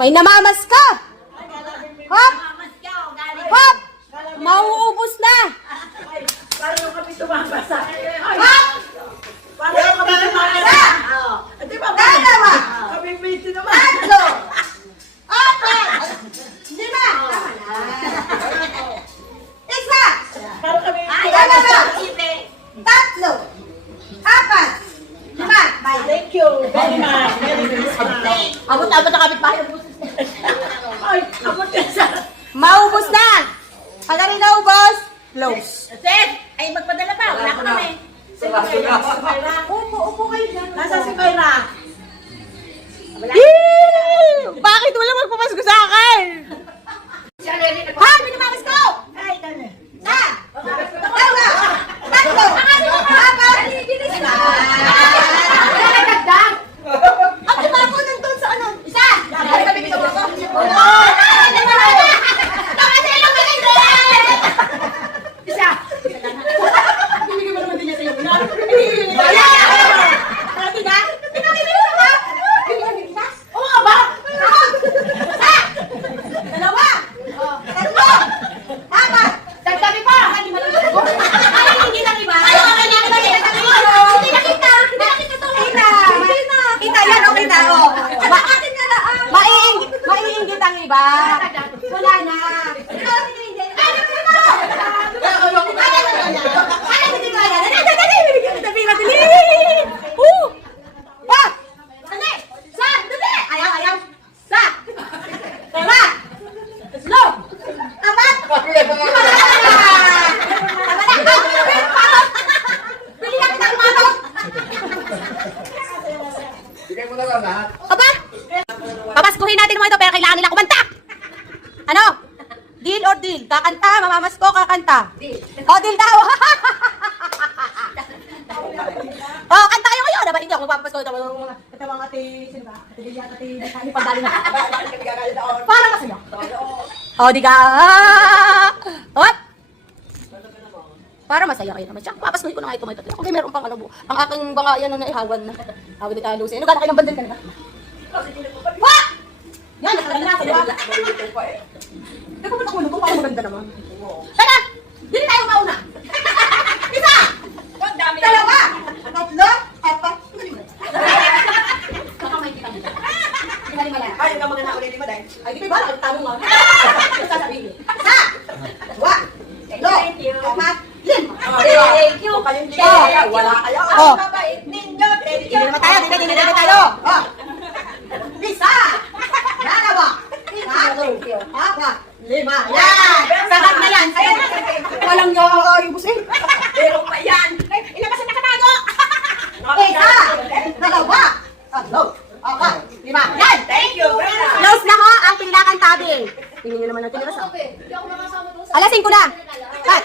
May namamas ka! Hop! Hop! Mauubos na! Paano kami tumabasa? Hop! Paano kami tumabasa? Di ba? Dalawa! Kami busy naman. Tatlo! Apat! Lima! Isa! Paano kami Dalawa! Tatlo! Apat! Lima! Bye! Thank you very much. Very much. Abot-abot na kapit bahay. Ay, abot ka sa... Maubos na! Pag rin naubos, close. Seth, ay magpadala pa. Wala ko kami. Upo kayo dyan. Nasa si Mayra? Bakit wala magpapasko sa akin? Ha? Pinamamas ko! Ay, dali. Sa! Dalawa! Tatlo! Apat! Lima! Nagdagdag! Ang iba ko nandun sa ano? Isa! Ay, kami bitaw ako. Oo! Isa! Bibigyan mo naman din niya sa'yo. Wala! Pati na? Pinakibili mo ba? Pinakibili kita? Oo ba? Isa! Dalawa! Tatlo! Apat! Dagdami pa! Ay, hindi na iba! Ay, okay na! Hindi na kita! Hindi na kita to! Kita! Yan, okay na! Atin na lang! Maiinggit ang iba! Wala na! Ano hindi kaya? Dali! Bibigyan kita pira! Dali! Pa! Dali! Sa! Dali! Ayaw! Sa! Dalawa! Tatlo! Apat! Bili lang kita ang manok! Bigay mo na lang lahat. Aba! Papaskuhin natin mo ito pero kailangan nila kumanta! Ano? Deal or deal? Kakanta, mamamas ko, kakanta. Deal. Oh, deal daw! Oh, kanta kayo ngayon! Diba hindi ako magpapasko? Ito mga ati, sino ba? Ati Lilia, ati Dali, pandali na. Para masaya. Oh, di ka. Hop! Para masaya kayo naman. Siya, papaskuhin ko na nga ito. Okay, meron pang ano po. Ang aking baka yan ang naihawan na. Hawag dito, Lucy. Ano gano'n kayo ng bandal ka na ba? Ha! Yan, nakalagay na. Diba? Di ba ba't ako luto? Parang maganda naman. Tara! Dili tayo mauna! Isa! Dalawa! Tatlo! Apat! Baka may kita mo. Lima yan. Ay, yung mga nakulili mo dahil. Ay, di ba ba? Nagtanong mo. Ano sasabihin? Isa! Dalawa! Tatlo! Apat! Lima! Thank you. Kayong hindi. Wala kayo. Oh. Ang babait ninyo. Thank Hindi you. naman tayo! Hindi naman tayo! Oh! Isa! Dalawa! Tatlo! Apat! Lima! Yan! Sagat na yan! Walang ayubos eh! Pero pa yan. Ilabas na nakatago! Isa! Dalawa! Tatlo! Apat! Lima! Yan! Thank you. Brenda. Close na ho ang pinglakan tabi! Tingnan nyo naman natin yung rasa. Alasin ko na! Cut!